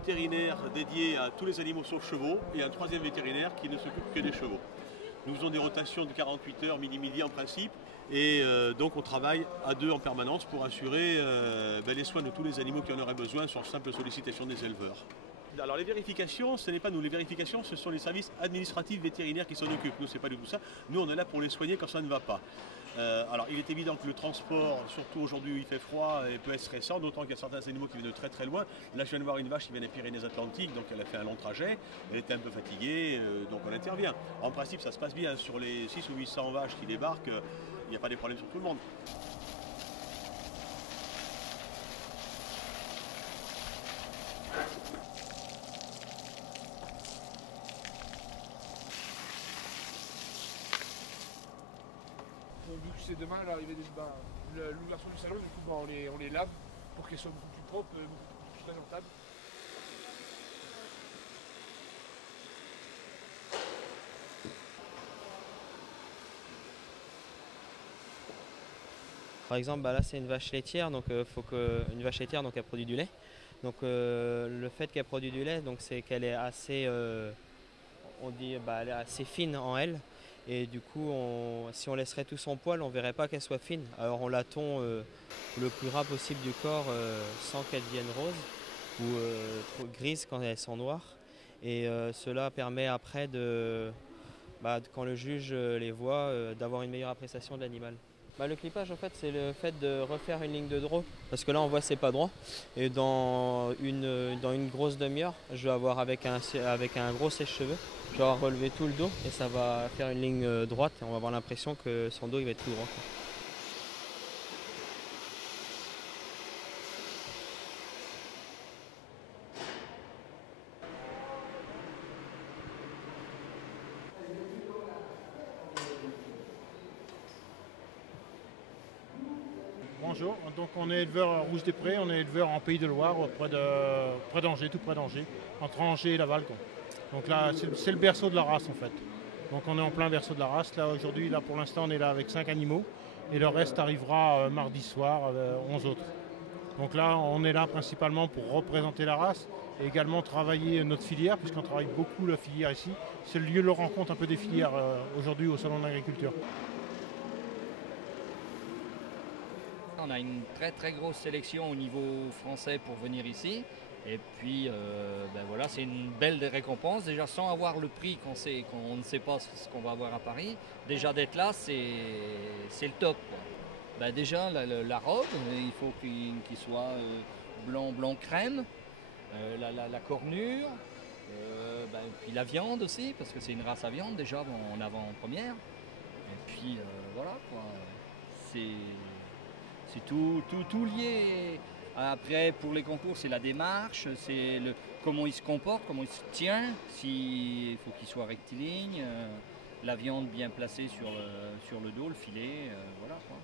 vétérinaire dédié à tous les animaux sauf chevaux et un troisième vétérinaire qui ne s'occupe que des chevaux. Nous faisons des rotations de 48 heures, midi-midi en principe, et donc on travaille à deux en permanence pour assurer les soins de tous les animaux qui en auraient besoin sur simple sollicitation des éleveurs. Alors les vérifications, ce n'est pas nous, les vérifications ce sont les services administratifs vétérinaires qui s'en occupent, nous c'est pas du tout ça, nous on est là pour les soigner quand ça ne va pas. Alors il est évident que le transport, surtout aujourd'hui où il fait froid, peut être stressant, d'autant qu'il y a certains animaux qui viennent de très très loin. Là je viens de voir une vache qui vient des Pyrénées-Atlantiques, donc elle a fait un long trajet, elle était un peu fatiguée, donc on intervient. En principe ça se passe bien, sur les 600 ou 800 vaches qui débarquent, il n'y a pas des problèmes sur tout le monde. Vu que c'est demain l'arrivée des l'ouverture du salon, du coup on les lave pour qu'elles soient beaucoup plus propres, beaucoup plus présentables. Par exemple, là c'est une vache laitière, donc une vache laitière donc elle produit du lait. Donc le fait qu'elle produit du lait, donc c'est qu'elle est assez, on dit, elle est assez fine en elle. Et du coup, si on laisserait tout son poil, on ne verrait pas qu'elle soit fine. Alors on la tond le plus ras possible du corps sans qu'elle devienne rose ou trop grise quand elles sont noires. Et cela permet après, quand le juge les voit, d'avoir une meilleure appréciation de l'animal. Le clippage, en fait, c'est le fait de refaire une ligne de draw. Parce que là, on voit c'est pas droit. Et dans une grosse demi-heure, je vais avoir avec un gros sèche-cheveux, je vais avoir relevé tout le dos et ça va faire une ligne droite. Et on va avoir l'impression que son dos il va être tout droit. Bonjour, donc on est éleveur à Rouge des Prés, on est éleveur en Pays de Loire, près d'Angers, tout près d'Angers, entre Angers et Laval. Donc là, c'est le berceau de la race en fait. Donc on est en plein berceau de la race. Là aujourd'hui, là pour l'instant, on est là avec 5 animaux et le reste arrivera mardi soir, 11 autres. Donc là, on est là principalement pour représenter la race et également travailler notre filière, puisqu'on travaille beaucoup la filière ici. C'est le lieu de rencontre un peu des filières aujourd'hui au Salon de l'Agriculture. On a une très très grosse sélection au niveau français pour venir ici. Et puis voilà, c'est une belle récompense. Déjà sans avoir le prix qu'on ne sait pas ce qu'on va avoir à Paris, déjà d'être là, c'est le top, quoi. Déjà la robe, il faut qu'il soit blanc crème, la cornure, puis la viande aussi, parce que c'est une race à viande déjà en avant-première. Et puis voilà, quoi. C'est tout lié. Après, pour les concours, c'est la démarche, c'est comment il se comporte, comment il se tient, il faut qu'il soit rectiligne, la viande bien placée sur le dos, le filet, voilà quoi.